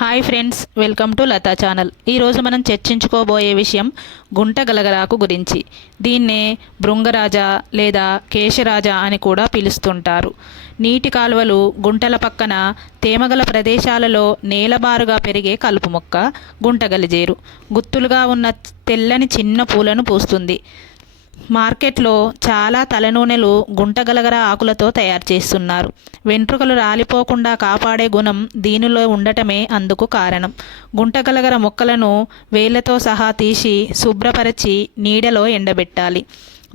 Hi friends welcome to Latha channel ఈరోజు మనం చర్చించుకోబోయే విషయం గుంట గలగలాకు గురించి. దీన్నే భృంగరాజా లేదా కేశరాజా అని కూడా పిలుస్తుంటారు. నీటి కాలువలు గుంటల పక్కన తేమగల ప్రదేశాలలో నేలబారుగా పెరిగే కలుపు మొక్క గుంటగలిజేరు. గుత్తులుగా ఉన్న తెల్లని చిన్న పూలను పూస్తుంది. మార్కెట్లో చాలా తలనూనెలు గుంటగలగర ఆకులతో తయారు చేస్తున్నారు. వెంట్రుకలు రాలిపోకుండా కాపాడే గుణం దీనిలో ఉండటమే అందుకు కారణం. గుంటగలగర మొక్కలను వేళ్ళతో సహా తీసి శుభ్రపరచి నీడలో ఎండబెట్టాలి.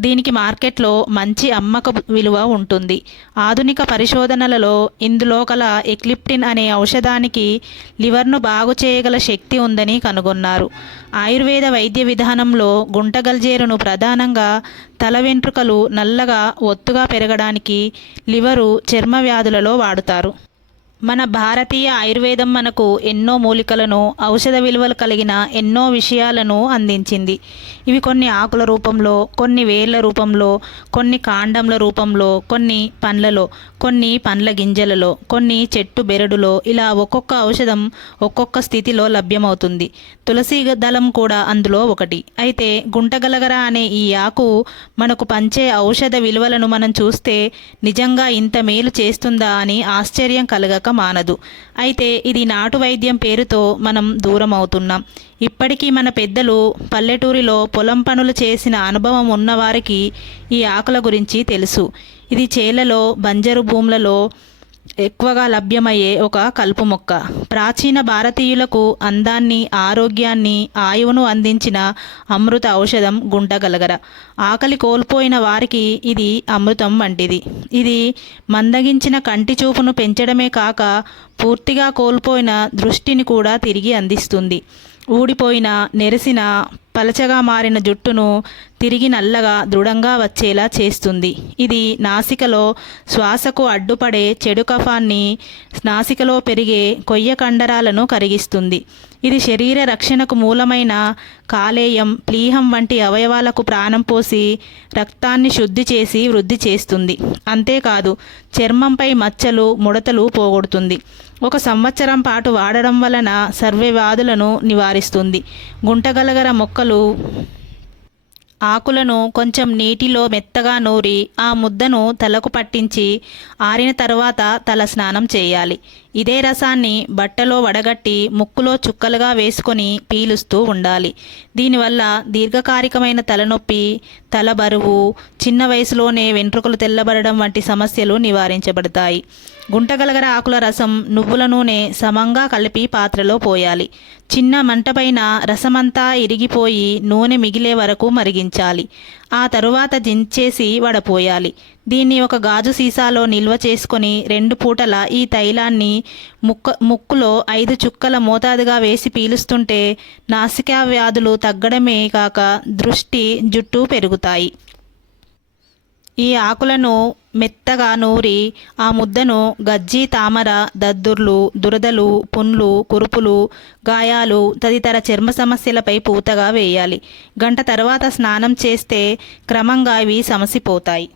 దీనికి మార్కెట్లో మంచి అమ్మక విలువ ఉంటుంది. ఆధునిక పరిశోధనలలో ఇందులో గల ఎక్లిప్టిన్ అనే ఔషధానికి లివర్ను బాగు చేయగల శక్తి ఉందని కనుగొన్నారు. ఆయుర్వేద వైద్య విధానంలో గుంటగల్జేరును ప్రధానంగా తల వెంట్రుకలు నల్లగా ఒత్తుగా పెరగడానికి లివరు చర్మ వ్యాధులలో వాడుతారు. మన భారతీయ ఆయుర్వేదం మనకు ఎన్నో మూలికలను ఔషధ విలువలు కలిగిన ఎన్నో విషయాలను అందించింది. ఇవి కొన్ని ఆకుల రూపంలో కొన్ని వేర్ల రూపంలో కొన్ని కాండంల రూపంలో కొన్ని పండ్లలో కొన్ని పండ్ల గింజలలో కొన్ని చెట్టు బెరడులో ఇలా ఒక్కొక్క ఔషధం ఒక్కొక్క స్థితిలో లభ్యమవుతుంది. తులసి దళం కూడా అందులో ఒకటి. అయితే గుంటగలగర అనే ఈ ఆకు మనకు పంచే ఔషధ విలువలను మనం చూస్తే నిజంగా ఇంత మేలు చేస్తుందా అని ఆశ్చర్యం కలగక మానదు. అయితే ఇది నాటు వైద్యం పేరుతో మనం దూరం అవుతున్నాం ఇప్పటికీ మన పెద్దలు పల్లెటూరిలో పొలం పనులు చేసిన అనుభవం ఉన్నవారికి ఈ ఆకుల గురించి తెలుసు. ఇది చేలలో బంజరు భూములలో ఎక్కువగా లభ్యమయ్యే ఒక కలుపు మొక్క. ప్రాచీన భారతీయులకు అందాన్ని ఆరోగ్యాన్ని ఆయువును అందించిన అమృత ఔషధం గుంటగలగర. ఆకలి కోల్పోయిన వారికి ఇది అమృతం వంటిది. ఇది మందగించిన కంటి చూపును పెంచడమే కాక పూర్తిగా కోల్పోయిన దృష్టిని కూడా తిరిగి అందిస్తుంది. ఊడిపోయిన నెరిసిన పలచగా మారిన జుట్టును తిరిగి నల్లగా దృఢంగా వచ్చేలా చేస్తుంది. ఇది నాసికలో శ్వాసకు అడ్డుపడే చెడు కఫాన్ని నాసికలో పెరిగే కొయ్య కండరాలను కరిగిస్తుంది. ఇది శరీర రక్షణకు మూలమైన కాలేయం ప్లీహం వంటి అవయవాలకు ప్రాణం పోసి రక్తాన్ని శుద్ధి చేసి వృద్ధి చేస్తుంది. అంతేకాదు చర్మంపై మచ్చలు ముడతలు పోగొడుతుంది. ఒక సంవత్సరం పాటు వాడడం వలన సర్వే వ్యాధులను నివారిస్తుంది. గుంటగలగర మొక్కలు ఆకులను కొంచెం నీటిలో మెత్తగా నూరి ఆ ముద్దను తలకు పట్టించి ఆరిన తర్వాత తల స్నానం చేయాలి. ఇదే రసాన్ని బట్టలో వడగట్టి ముక్కులో చుక్కలుగా వేసుకొని పీలుస్తూ ఉండాలి. దీనివల్ల దీర్ఘకాలికమైన తలనొప్పి తల బరువు చిన్న వయసులోనే వెంట్రుకలు తెల్లబడడం వంటి సమస్యలు నివారించబడతాయి. గుంటగలగర ఆకుల రసం నువ్వుల నూనె సమంగా కలిపి పాత్రలో పోయాలి. చిన్న మంటపైన రసమంతా ఇరిగిపోయి నూనె మిగిలే వరకు మరిగించాలి. ఆ తరువాత దించేసి వడపోయాలి. దీన్ని ఒక గాజు సీసాలో నిల్వ చేసుకొని రెండు పూటల ఈ తైలాన్ని ముక్క ముక్కులో ఐదు చుక్కల మోతాదుగా వేసి పీలుస్తుంటే నాసికా వ్యాధులు తగ్గడమే కాక దృష్టి జుట్టు పెరుగుతాయి. ఈ ఆకులను మెత్తగా నూరి ఆ ముద్దను గజ్జి తామర దద్దుర్లు దురదలు పుండ్లు కురుపులు గాయాలు తదితర చర్మ సమస్యలపై పూతగా వేయాలి. గంట తర్వాత స్నానం చేస్తే క్రమంగా ఇవి సమసిపోతాయి.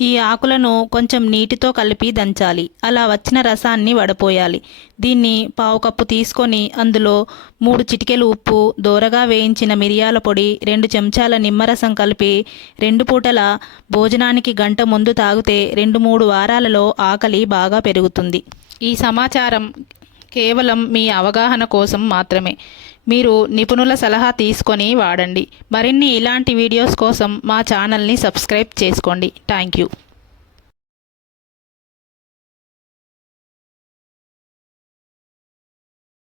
ఈ ఆకులను కొంచెం నీటితో కలిపి దంచాలి. అలా వచ్చిన రసాన్ని వడపోయాలి. దీన్ని పావు కప్పు తీసుకొని అందులో మూడు చిటికెలు ఉప్పు దోరగా వేయించిన మిరియాల పొడి రెండు చెంచాల నిమ్మరసం కలిపి రెండు పూటల భోజనానికి గంట ముందు తాగితే రెండు మూడు వారాలలో ఆకలి బాగా పెరుగుతుంది. ఈ సమాచారం కేవలం మీ అవగాహన కోసం మాత్రమే. మీరు నిపుణుల సలహా తీసుకొని వాడండి. మరిన్ని ఇలాంటి వీడియోస్ కోసం మా ఛానల్ని సబ్స్క్రైబ్ చేసుకోండి. Thank you.